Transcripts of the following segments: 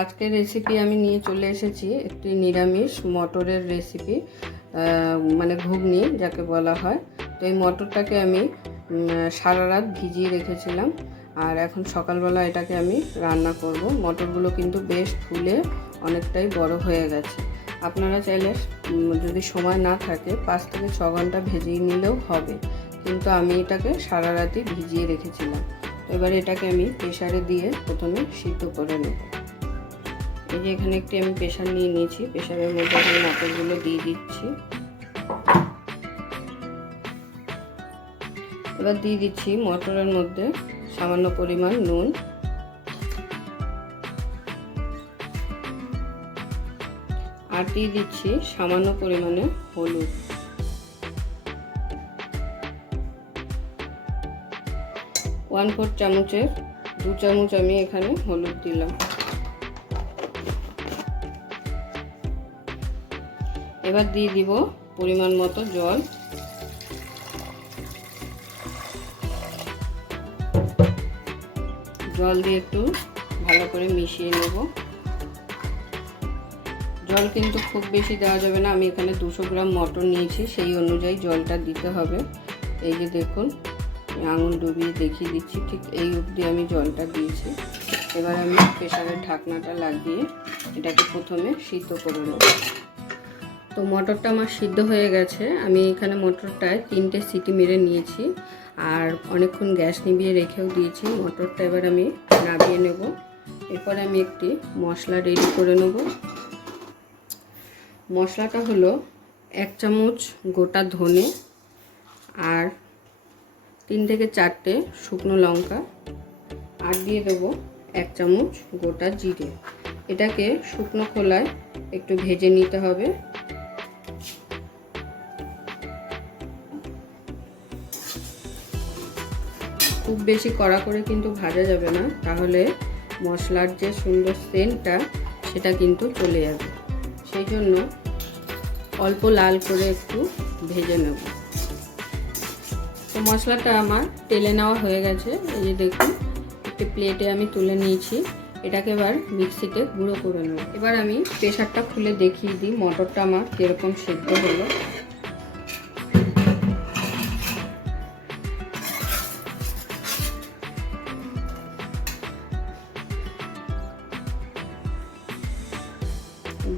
আজকের রেসিপি আমি নিয়ে চলে এসেছি একটি নিরামিষ মটরের রেসিপি মানে ঘুগনি যাকে বলা হয়। তো এই মটরটাকে আমি সারা রাত ভিজিয়ে রেখেছিলাম। আর এখন সকালবেলা এটাকে আমি রান্না করব। মটরগুলো কিন্তু বেশ ফুলে অনেকটাই বড় হয়ে গেছে। আপনারা চাইলে যদি সময় না থাকে, পাঁচ থেকে ছ ঘণ্টা ভেজিয়ে নিলেও হবে। কিন্তু আমি এটাকে সারা রাতই ভিজিয়ে রেখেছিলাম। এবার এটাকে আমি প্রেশারে দিয়ে প্রথমে সিদ্ধ করে নেব। এই যে এখানে একটি আমি প্রেশার নিয়ে নিয়েছি প্রেশারের মধ্যে আমি মটরগুলো দিয়ে দিচ্ছি। এবার দিয়ে দিচ্ছি মটরের মধ্যে সামান্য পরিমাণ নুন। আর দিয়ে দিচ্ছি সামান্য পরিমাণে হলুদ। ওয়ান ফোর চামচের দু চামচ আমি এখানে হলুদ দিলাম। এবার দিয়ে দিব পরিমাণ মতো জল। জল দিয়ে একটু ভালো করে মিশিয়ে নেব। জল কিন্তু খুব বেশি দেওয়া যাবে না। আমি এখানে দুশো গ্রাম মটর নিয়েছি, সেই অনুযায়ী জলটা দিতে হবে। এই যে দেখুন আঙুল ডুবিয়ে দেখিয়ে দিচ্ছি, ঠিক এই অবধি আমি জলটা দিয়েছি। এবার আমি প্রেশারের ঢাকনাটা লাগিয়ে এটাকে প্রথমে সিদ্ধ করে নেব। তো মটরটা আমার সিদ্ধ হয়ে গেছে। আমি এখানে মটরটায় তিনটে সিটি মেরে নিয়েছি আর অনেকক্ষণ গ্যাস নিভিয়ে রেখেও দিয়েছি। মটরটা এবার আমি নামিয়ে নেব। এরপরে আমি একটি মশলা রেডি করে নেব। মশলাটা হলো এক চামচ গোটা ধনে আর তিন থেকে চারটে শুকনো লঙ্কা আর দিয়ে দেবো এক চামচ গোটা জিরে। এটাকে শুকনো খোলায় একটু ভেজে নিতে হবে। খুব বেশি কড়া করে কিন্তু ভাজা যাবে না। তাহলে মশলার যে সুন্দর সেন্টটা, সেটা কিন্তু চলে যাবে। সেই জন্য অল্প লাল করে একটু ভেজে নেব। তো মশলাটা আমার তেলে নেওয়া হয়ে গেছে। এই যে দেখুন, একটি প্লেটে আমি তুলে নিয়েছি। এটাকে এবার মিক্সিতে গুঁড়ো করে নেব। এবার আমি প্রেশারটা খুলে দেখিয়ে দিই, মটরটা আমার কীরকম সেদ্ধ হলো।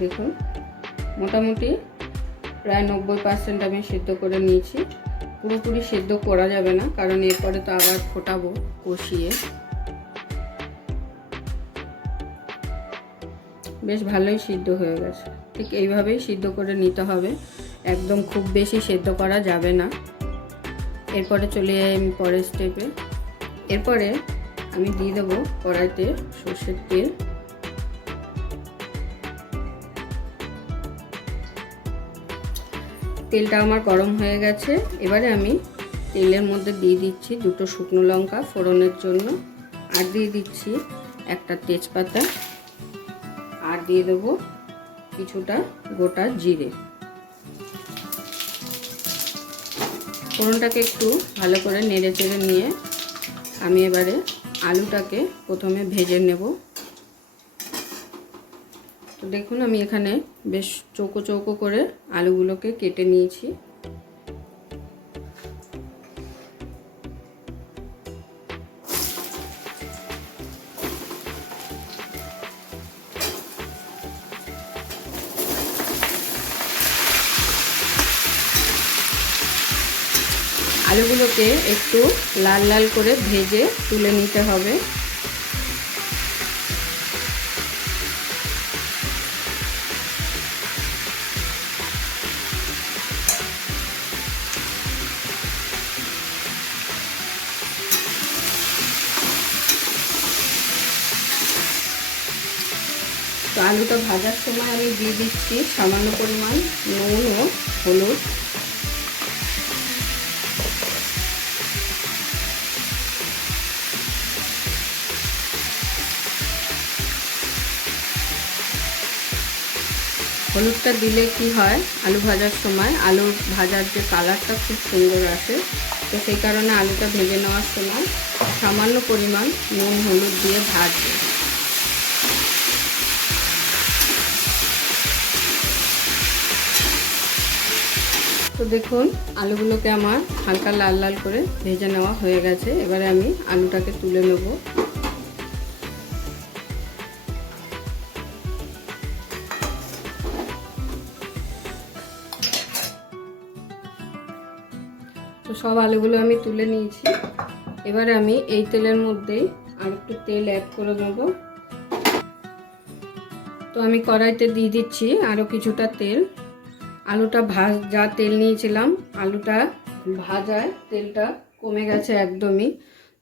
দেখুন, মোটামুটি প্রায় নব্বই পার্সেন্ট আমি সেদ্ধ করে নিয়েছি। পুরোপুরি সেদ্ধ করা যাবে না, কারণ এরপরে তো আবার ফোটাবো কষিয়ে। বেশ ভালোই সিদ্ধ হয়ে গেছে। ঠিক এইভাবেই সিদ্ধ করে নিতে হবে। একদম খুব বেশি সেদ্ধ করা যাবে না। এরপরে চলে যাই আমি পরের স্টেপে এরপরে আমি দিয়ে দেবো কড়াইতে সর্ষের তেল। তেলটা আমার গরম হয়ে গেছে। এবারে আমি তেলের মধ্যে দিয়ে দিচ্ছি দুটো শুকনো লঙ্কা ফোড়নের জন্য। আর দিয়ে দিচ্ছি একটা তেজপাতা। আর দিয়ে দেবো কিছুটা গোটা জিরে। ফোড়নটাকে একটু ভালো করে নেড়ে চেড়ে নিয়ে আমি এবারে আলুটাকে প্রথমে ভেজে নেব। তো দেখুন, আমি এখানে বেশ চৌকো চৌকো করে আলুগুলোকে কেটে নিয়েছি। আলুগুলোকে একটু লাল লাল করে ভেজে তুলে নিতে হবে। তো আলুটা ভাজার সময় আমি দিয়ে দিচ্ছি সামান্য পরিমাণ নুন ও হলুদ। হলুদটা দিলে কি হয়, আলু ভাজার সময়, আলু ভাজার যে কালারটা খুব সুন্দর আসে, তো সেই কারণে আলুটা ভেজে নেওয়ার সময় সামান্য পরিমাণ নুন, হলুদ দিয়ে ভাজবে। তো দেখুন, আলুগুলোকে আমার হালকা লাল লাল করে ভেজে নেওয়া হয়ে গেছে। এবারে আমি আলুটাকে তুলে নেব। তো সব আলুগুলো আমি তুলে নিয়েছি। এবারে আমি এই তেলের মধ্যেই আর একটু তেল অ্যাড করে নেব তো আমি কড়াইতে দিয়ে দিচ্ছি আরও কিছুটা তেল। আলুটা ভাজ যা তেল নিয়েছিলাম। আলুটা ভাজায় তেলটা কমে গেছে একদমই।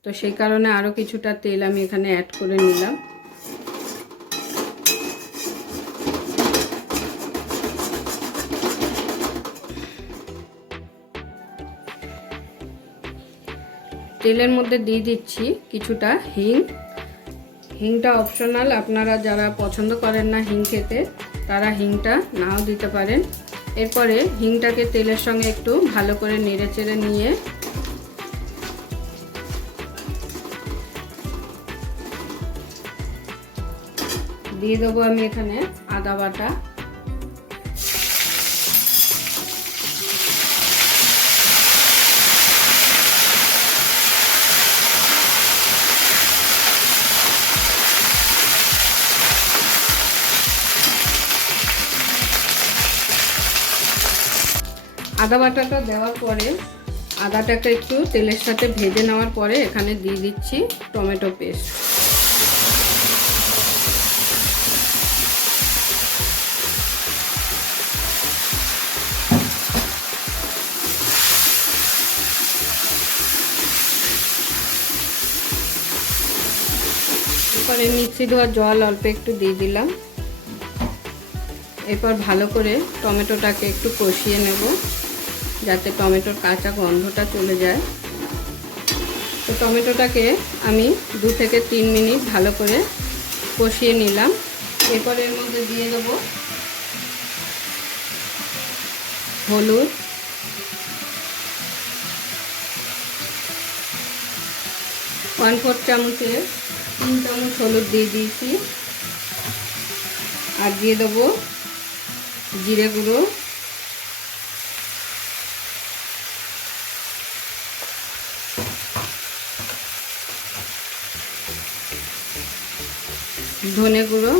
তো সেই কারণে আরও কিছুটা তেল আমি এখানে অ্যাড করে নিলাম। তেলের মধ্যে দিয়ে দিচ্ছি কিছুটা হিং। হিংটা অপশনাল আপনারা যারা পছন্দ করেন না হিং খেতে, তারা হিংটা নাও দিতে পারেন। এরপরে হিংটাকে তেলের সঙ্গে একটু ভালো করে নেড়ে চেড়ে নিয়ে দিয়ে দেবো আমি এখানে আদা বাটা। আদা বাটাটা দেওয়ার পরে আদাটাকে একটু তেলের সাথে ভেজে নেওয়ার পরে এখানে দিয়ে দিচ্ছি টমেটো পেস্ট। এরপরে মিক্সি ধোয়া জল অল্প একটু দিয়ে দিলাম। এরপর ভালো করে টমেটোটাকে একটু কষিয়ে নেব। যাতে টমেটোর কাঁচা গন্ধটা চলে যায়। তো টমেটোটাকে আমি দু থেকে তিন মিনিট ভালো করে কষিয়ে নিলাম। এরপর এর মধ্যে দিয়ে দেবো হলুদ। ওয়ান ফোর চামচের তিন চামচ হলুদ দিয়ে দিয়েছি। আর দিয়ে দেবো জিরে গুঁড়ো। ধনে গুঁড়ো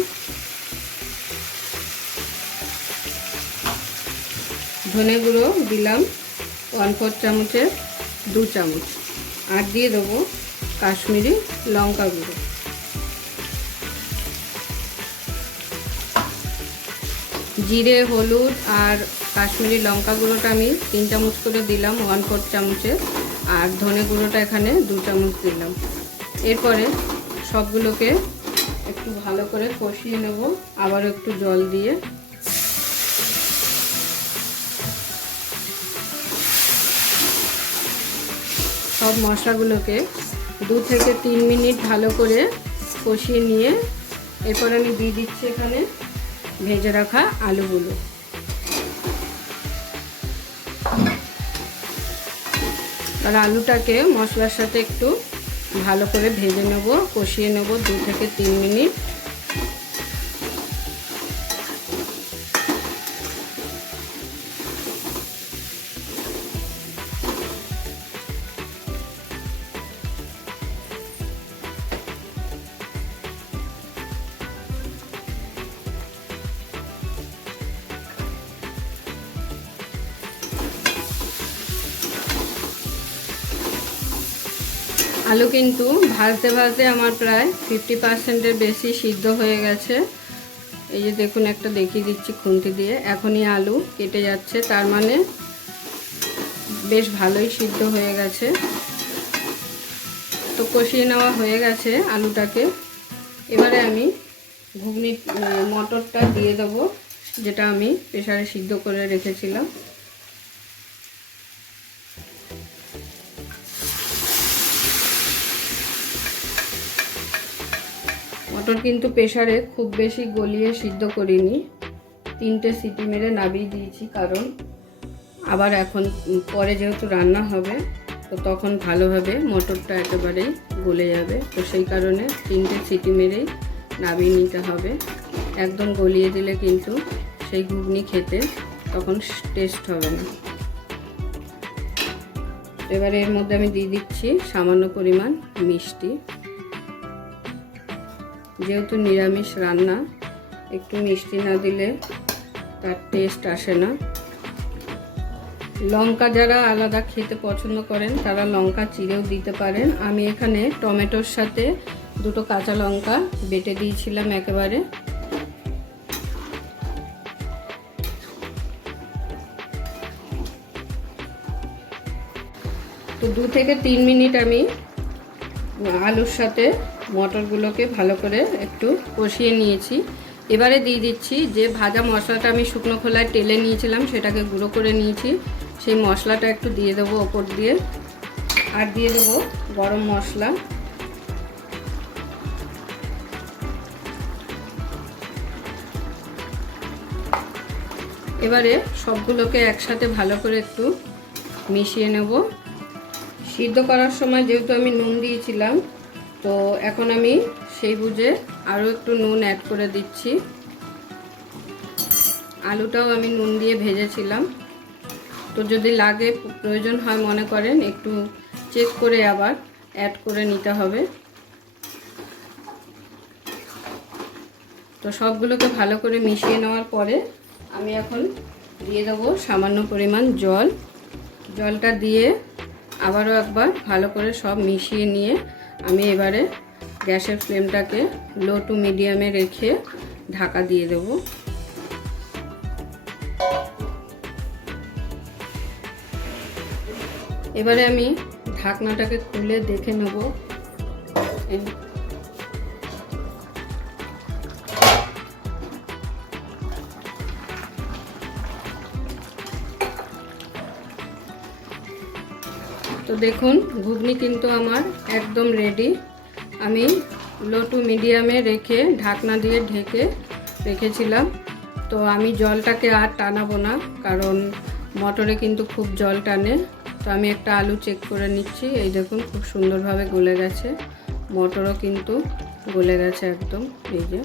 ধনে গুঁড়ো দিলাম ওয়ান ফোর চামচের দু চামচ। আর দিয়ে দেবো কাশ্মীরি লঙ্কা গুঁড়ো। জিরে, হলুদ আর কাশ্মীরি লঙ্কা গুঁড়োটা আমি তিন চামচ করে দিলাম ওয়ান ফোর চামচের আর ধনে গুঁড়োটা এখানে দু চামচ দিলাম। এরপরে সবগুলোকে একটু ভালো করে কষিয়ে নেব। আবার একটু জল দিয়ে। সব মশলাগুলোকে দু থেকে তিন মিনিট ভালো করে কষিয়ে নিয়ে এরপর আমি দিয়ে দিচ্ছি এখানে ভেজে রাখা আলুগুলো। আর আলুটাকে মশলার সাথে একটু ভালো করে ভেজে নেব কষিয়ে নেব দু থেকে তিন মিনিট। আলু কিন্তু ভাজতে ভাজতে আমার প্রায় ফিফটি পার্সেন্টের বেশি সিদ্ধ হয়ে গেছে। এই যে দেখুন, একটা দেখিয়ে দিচ্ছি খুন্তি দিয়ে। এখনই আলু কেটে যাচ্ছে, তার মানে বেশ ভালোই সিদ্ধ হয়ে গেছে। তো কষিয়ে নেওয়া হয়ে গেছে আলুটাকে। এবারে আমি ঘুগনি মটরটা দিয়ে দেবো, যেটা আমি প্রেশারে সিদ্ধ করে রেখেছিলাম। মটর কিন্তু প্রেশারে খুব বেশি গলিয়ে সিদ্ধ করিনি। তিনটে সিটি মেরে নাবিয়ে দিয়েছি কারণ আবার এখন পরে যেহেতু রান্না হবে, তো তখন ভালোভাবে মটরটা একেবারেই গলে যাবে। তো সেই কারণে তিনটে সিটি মেরেই নাবিয়ে নিতে হবে। একদম গলিয়ে দিলে কিন্তু সেই ঘুগনি খেতে তখন টেস্ট হবে না। এবারে এর মধ্যে আমি দিয়ে দিচ্ছি সামান্য পরিমাণ মিষ্টি। যেহেতু নিরামিষ রান্না, একটু মিষ্টি না দিলে তার টেস্ট আসে না। লঙ্কা যারা আলাদা খেতে পছন্দ করেন, তারা লঙ্কা চিড়েও দিতে পারেন। আমি এখানে টমেটোর সাথে দুটো কাঁচা লঙ্কা বেটে দিয়েছিলাম একেবারে। তো দু থেকে তিন মিনিট আমি আলুর সাথে মটরগুলোকে ভালো করে একটু কষিয়ে নিয়েছি। এবারে দিয়ে দিচ্ছি যে ভাজা মশলাটা আমি শুকনো খোলায় তেলে নিয়েছিলাম, সেটাকে গুঁড়ো করে নিয়েছি। সেই মশলাটা একটু দিয়ে দেবো ওপর দিয়ে। আর দিয়ে দেবো গরম মশলা। এবারে সবগুলোকে একসাথে ভালো করে একটু মিশিয়ে নেব। সিদ্ধ করার সময় যেহেতু আমি নুন দিয়েছিলাম, তো এখন আমি সেই বুঝে আরও একটু নুন অ্যাড করে দিচ্ছি। আলুটাও আমি নুন দিয়ে ভেজেছিলাম। তো যদি লাগে, প্রয়োজন হয় মনে করেন, একটু চেক করে আবার অ্যাড করে নিতে হবে। তো সবগুলোকে ভালো করে মিশিয়ে নেওয়ার পরে আমি এখন দিয়ে দেবো সামান্য পরিমাণ জল। জলটা দিয়ে আবারও একবার ভালো করে সব মিশিয়ে নিয়ে আমি এবারে গ্যাসের ফ্লেমটাকে লো টু মিডিয়ামে রেখে ঢাকা দিয়ে দেব। এবারে আমি ঢাকনাটাকে খুলে দেখে নেব। তো দেখুন, ঘুগনি কিন্তু আমার একদম রেডি আমি লো টু মিডিয়ামে রেখে, ঢাকনা দিয়ে ঢেকে রেখেছিলাম। তো আমি জলটাকে আর টানাবো না, কারণ মটরে কিন্তু খুব জল টানে। তো আমি একটা আলু চেক করে নিচ্ছি। এই দেখুন, খুব সুন্দরভাবে গলে গেছে। মটরও কিন্তু গলে গেছে একদম, এই যে।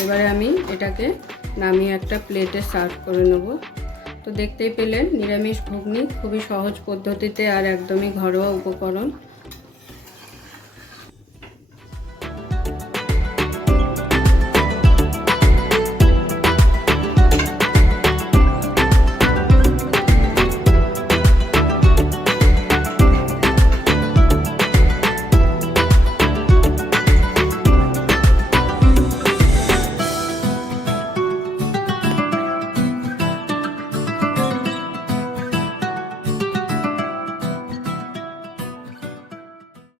এবারে আমি এটাকে নামিয়ে একটা প্লেটে সার্ভ করে নেব। তো দেখতেই পেলেন নিরামিষ ঘুগনি খুবই সহজ পদ্ধতিতে আর একদমই ঘরোয়া উপকরণ।